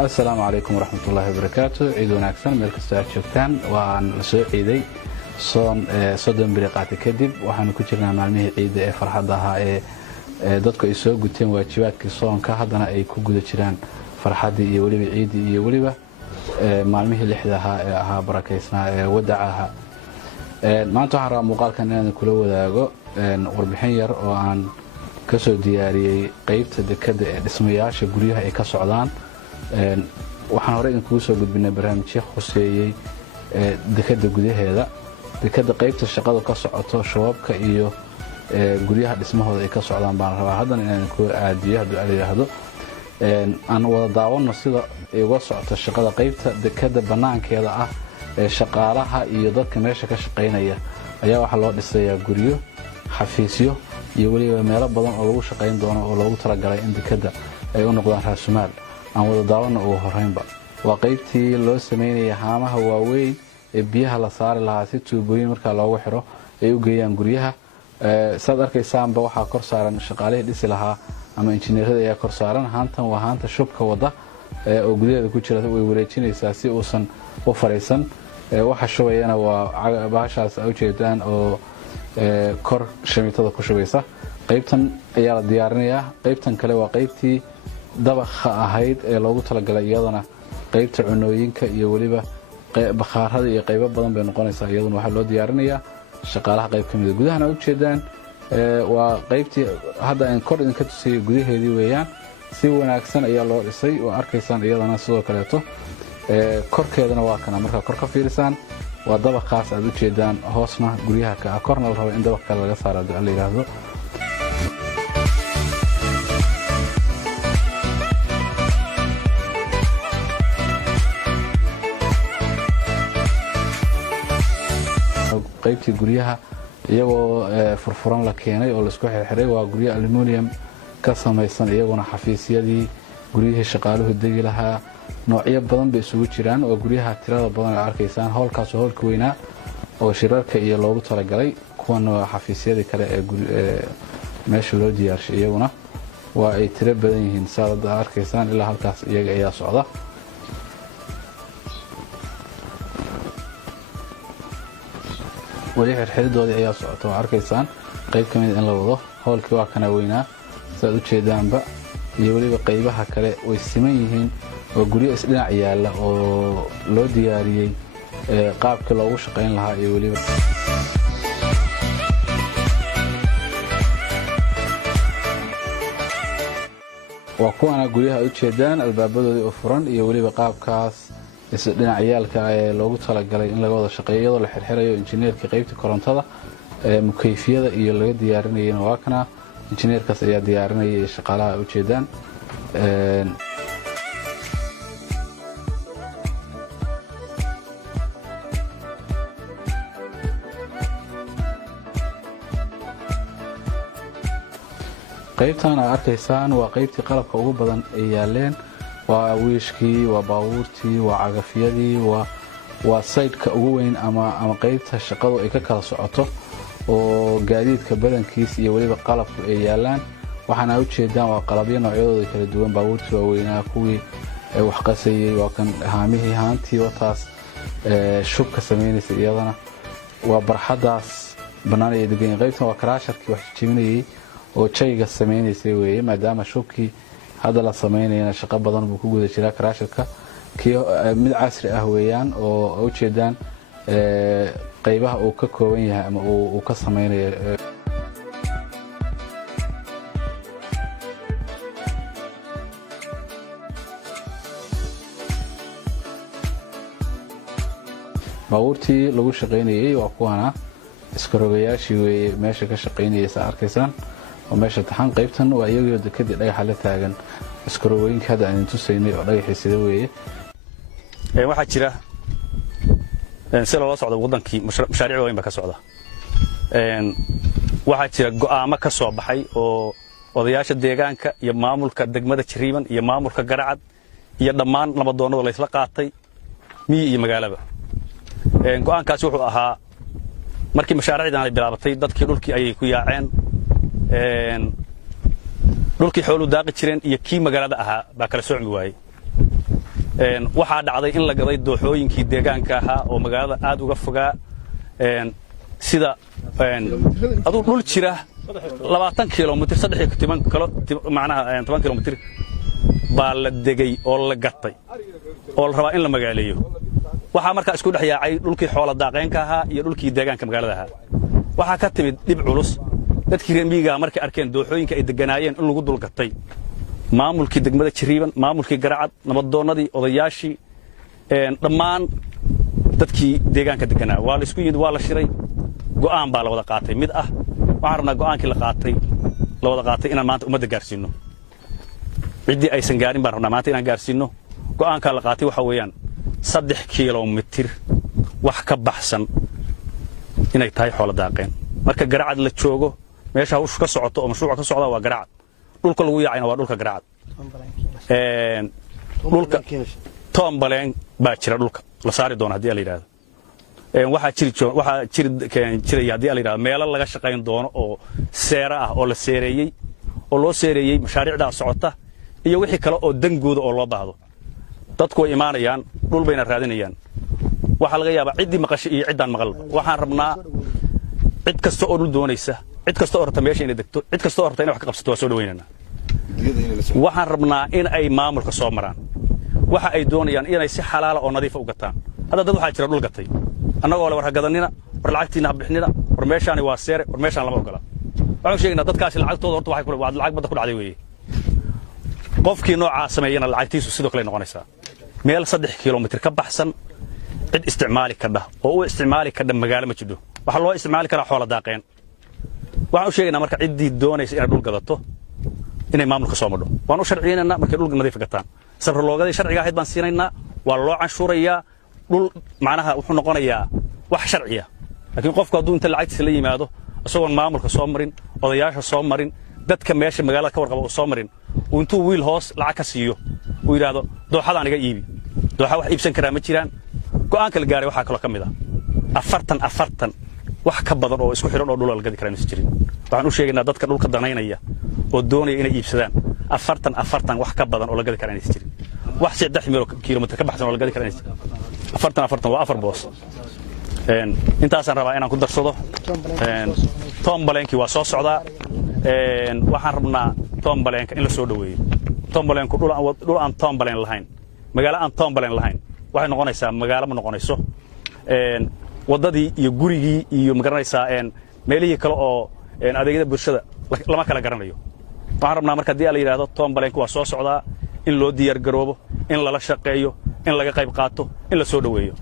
السلام عليكم ورحمة الله وبركاته. عيد وناكسن ملك استاذ شوكتان وعن سوء عيدي صدن بريقات كدب وحن كتيرنا معلمه عيد فرحة dadku ay soo guteen waajibaadkii soonka hadana ay ku guda jiraan farxadii iyo waliba ciidii iyo waliba maalmihii lixdaha ee ahaa barakeysnaa ee wadacaha maanta waxaan rabaa muuqaalkan inaan kula wadaago warbixin yar oo aan ka soo diyaariyay qaybta dekada ee dhismayaasha guryaha ay ka socdaan waxaan hore idinku soo gudbinay barnaamijyo khuseeyay dekada gudaheeda dekada qaybta shaqada ka socoto shabaabka iyo guryaha dhismahooda ay ka socdaan baan rabaa haddana inaan ku aadiyo haddii ay yiraahdo aan wada daawano sida ay uga socoto shaqada qaybta dekada banaankeeda ah ee shaqaalaha iyo dadka meesha ka shaqeynaya ayaa waxa loo dhisayaa guryo xafiisyo iyo waliba meelo badan oo lagu shaqeyn doono oo loogu talagalay in dekada ay u noqdaan raasumaal aan wada daawano ugu horeynba waa qaybtii loo sameeyay haamaha waaweyn ee biyaha la saari lahaa si tuubooyin marka loogu xiro ay u geeyaan guryaha saad arkaysaanba waxaa kor saaran shaqaalihii dhisi lahaa ama injineerada ayaa kor saaran haantan waa haanta shubka wada oo gudaheeda ku jira way wareejinaysaa si uusan u fariisan waxa shubayana waa baashaas ay u jeedaan oo kor shamiitada ku shubaysa qaybtan ayaa la diyaarinayaa qaybtan kale waa qaybtii dabaqa ahayd ee loogu talagalay iyadana qaybta cunooyinka iyo waliba bakhaarada iyo qaybo badan bay noqonaysaa iyaduna waxa loo diyaarinayaa shaqaalaha qayb kamid ah gudahana u jeedaan waa qaybtii hadda aan kor idinka tusay gudaheedii weeyaan si wanaagsan ayaa loo dhisay oo arkaysaan iyadana sidoo kaleeto korkeedana waa kana marka kor ka fiirisaan waa dabaqaas aad u jeedaan hoosna guryaha ka korna la rabo in dabaq kale laga saaro la yiraahdo qaybtii guryaha iyagoo furfuran la keenay oo la isku xirxiray waa guryo aluminum ka samaysan iyaguna xafiisyadii guryihii shaqaaluhu degi lahaa noocyo badan bay isugu jiraan oo guryaha tirada badan ay arkaysaan howlkaas oo howlka weynaa oo shirarka iyo loogu talagalay kuwan waa xafiisyadii kale ee meesha loo diyaarshay iyaguna waa ay tiro badan yihiin saad arkaysaan ilaa halkaas iyaga ayaa socda wali xirxidoodii ayaa socota oo arkaysaan qayb kamid in la wado howlkii waa kana weynaa saad u jeedaanba iyo waliba qaybaha kale way siman yihiin oo guryo isdhinac yaala oo loo diyaariyay qaabkii loogu shaqeyn lahaa iyo waliba waa kuwana guryaha u jeedaan albaabadoodii oo furan iyo waliba qaabkaas dhinacayaalka ee loogu talagalay in laga wada shaqeeyo iyadoo la xirxirayo injineerka qaybta korontada mukayfiyada iyo laga diyaarinayna waa kana injineerkaas ayaa diyaarinaya shaqaalaha u jeedaan qaybtan aad arkaysaan waa qaybtii qalabka ugu badan ay yaaleen waa wiishkii waa baabuurtii waa cagafyadii waa saydka ugu weyn ama qaybta shaqadu ay ka kala socoto oo gaadiidka badankiis iyo waliba qalabku ay yaalaan waxaana u jeedaan waa qalabyo noocyadooda kala duwan baabuurtii waaweynaa kuwii wax qasayay waa kan haamihii haantii wataas shubka samaynaysa iyadana waa barxadaas bannaan ay degan qaybtan waa karaasharkii wax jijibinayay oo jayga samaynaysay weeye maadaama shubkii hadda la sameynayna shaqo badan buu ku guda jiraa karaashirka kii mid casri ah weeyaan oo u jeedaan qaybaha uu ka kooban yahay ama uu ka sameynayo baabuurtii lagu shaqeynayay waa kuwana iskarogayaashii weeye meesha ka shaqeynaysa arkaysaan oo meesha taxan qaybtan waa iyagoo dekadii dhagaxa la taagan iskarooyinka hadda aan tusaynay oo dhagaxii sida weeye waxaa jira si loo socdo wadankii mashaariic weyn ba ka socda waxaa jira go'aamo ka soo baxay oo odayaasha deegaanka iyo maamulka degmada Jariiban iyo maamulka Garacad iyo dhammaan nabadoonnada la isla qaatay miyi iyo magaalaba go'aankaasi wuxuu ahaa markii mashaariicdan ay bilaabatay dadkii dhulkii ayay ku yaaceen dhulkii xoolo daaqi jireen iyo kii magaalada ahaa baa kala socmi waayay waxaa dhacday in la gaday dooxooyinkii deegaanka ahaa oo magaalada aad uga fogaa sida aduu dhul jira 20 kilomitir 10 kilomitir baa la degay oo la gatay oo la rabaa in la magaaleeyo waxaa markaa isku dhex yaacay dhulkii xoola daaqeenka ahaa iyo dhulkii deegaanka magaalada ahaa waxaa ka timid dhib culus dadkii reer miyiga markay arkeen dooxooyinka ay deganaayeen in lagu dul gatay maamulkii degmada Jariiban maamulkii Garacad nabadoonnadii odayaashii dhammaan dadkii deegaanka deganaa waa la isku yimid waa la shiray go'aan baa la wada qaatay mid ah waxaan rabnaa go'aankii la wada qaatay inaan maanta ummadda gaarsiino cidii aysan gaarin baan rabnaa maanta inaan gaarsiino go'aanka la qaatay waxa weeyaan 3 kilomitir wax ka baxsan inay tahay xoolo daaqeen marka Garacad la joogo meesha hawshu ka socoto oo mashruuca ka socda waa Garacad dhulka lagu yaacayna waa dhulka Garacad dhulka Tombaleen baa jira dhulka la saari doona hadii la yiraahdo waxaa jiray hadii la yiraahdo meelo laga shaqayn doono oo seera ah oo la seereeyay oo loo seereeyay mashaariicda socota iyo wixii kale oo dangooda oo loo baahdo dadku way imaanayaan dhul bayna raadinayaan waxa laga yaabaa cidii maqashay iyo cidaan maqalba waxaan rabnaa cid kasta oo dhul doonaysa cid kasta oo rabta meesha inay degto cid kasta oo rabta inay wax ka qabsato waa soo dhaweynana waxaan rabnaa in ay maamulka soo maraan waxa ay doonayaan inay si xalaal oo nadiif u gataan hada dad waxa jira dhul gatay annagoo la war gadanina war lacagtiina bixnina war meeshaani waa seere war meeshaan lama ogola waxaan sheegnaa dadkaasi lacagtooda horta waxay ku lacag badda ku dhacday weeye qofkii nooca sameeyana lacagtiisu sidoo kale noqonaysa meel 3 kilomitir ka baxsan cid isticmaali kadha oo u isticmaali kadha magaalo ma jidho waxa loo isticmaali karaa xoolo daaqeen waxaan u sheegnaa marka cidii doonaysa inay dhul gadato inay maamulka soo madho waan u sharciyeynaa markay dhul nadiif gataan sabr loogaday sharciga ahayd baan siinaynaa waa loo canshuurayaa dhul macnaha wuxuu noqonayaa wax sharciya laakiin qofku hadduu inta lacagtiisa la yimaado asagoo maamulka soo marin odayaasha soo marin dadka meesha magaalada ka warqaba oo soo marin uu intuu wiil hoos lacag ka siiyo uu yiraahdo dooxadaan iga iibi dooxa wax iibsan karaa ma jiraan go'aanka la gaaray waxa kale ka mid ah 40 wax ka badan oo isku xiran oo dhul la gadi karaa inuu jirin waxaan u sheegaynaa dadka dhulka danaynaya oo doonaya inay iibsadaan 40 wax ka badan oo la gadi karaa inuu jirin wax 3 kilomitir ka baxsan oo la gadi karaa 40 waa 4 boos intaasaan rabaa inaan ku darsado Tombaleenkii waa soo socdaa waxaan rabnaa Tombaleenka in la soo dhaweeyo Tombaleenku dhul aan Tombaleen lahayn magaalo aan Tombaleen lahayn waxay noqonaysaa magaalo ma noqonayso wadadii iyo gurigii iyo magaranaysaa meelihii kale oo adeegyada bulshada lama kala garanayo waxaan rabnaa marka hadii la yiraahdo Tombaleenku waa soo socdaa in loo diyaar garoobo in lala shaqeeyo in laga qayb qaato in la soo dhaweeyo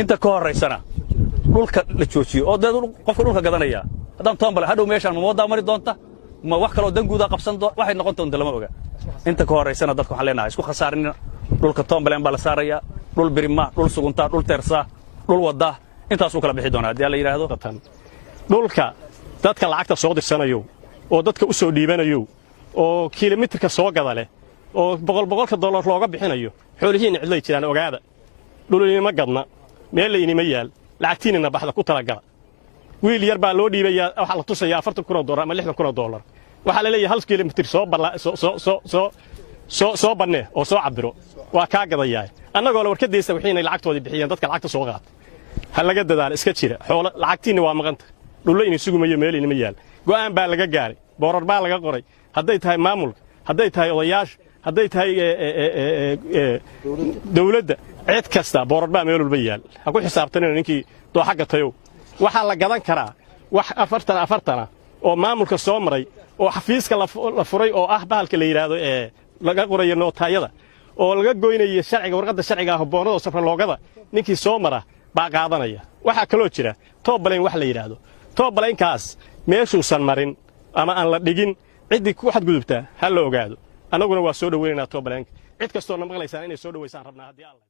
inta ka horeysana dhulka la joojiyo oo dad qofka dhulka gadanaya haddaan Tombaleen hadhow meeshaan ma wada mari doonta ma wax kale oo danguuda qabsan waxay noqon doontaa lama oga inta ka horeysana dadku waxaan leenahay isku khasaarinina dhulka Tombaleen baa la saaraya dhul birima dhul sugunta dhul teersa dhul wada intaas uu kala bixi doonaa hadii la yiraahdo dhulka dadka lacagta soo dirsanayo oo dadka u soo dhiibanayo oo kiiloomitirka soo gada leh oo boqolka dollar looga bixinayo xoolihiina cidlay jiraan ogaada dhulina gadna meel la inima yaal lacagtiina baxda ku tala gala wiil yar baa loo dhiibayaa waxa la tusayaa 40,000 dollar ama 60,000 dollar waxa la leeyahay 1 kiiloomitir soo banne oo soo cabiro waa ka gadayaa annagoo la warkadeysa wixiina lacagtoodii bixiyeen dadka lacagta soo qaat hal laga dadaal iska jira xoolo lacagtiina waa maqanta dhulo inay sugumayo meel inima yaal go'aan baa laga gaaray boorar baa laga qoray hadday tahay maamulka hadday tahay odayaasha hadday tahay dawladda cid kasta boorar baa meel walba yaal ha ku xisaabtanina ninkii dooxa gatayo waxa la gadan karaa wax 40 oo maamulka soo maray oo xafiiska la furay oo ah bahalka la yiraahdo laga qorayo nootayada oo laga goynayo sharciga warqadda sharciga ah boonada safar loogada ninkii soo mara baa qaadanaya waxa kale oo jira Tombaleen wax la yiraahdo Tombaleenkaas meeshuusan marin ama aan la dhigin cidii ku xad gudubta hal la ogaado annaguna waa soo dhaweynaa Tombaleenka cid kastoo na maqlaysaan inay soo dhaweysaan rabnaa hadii Allah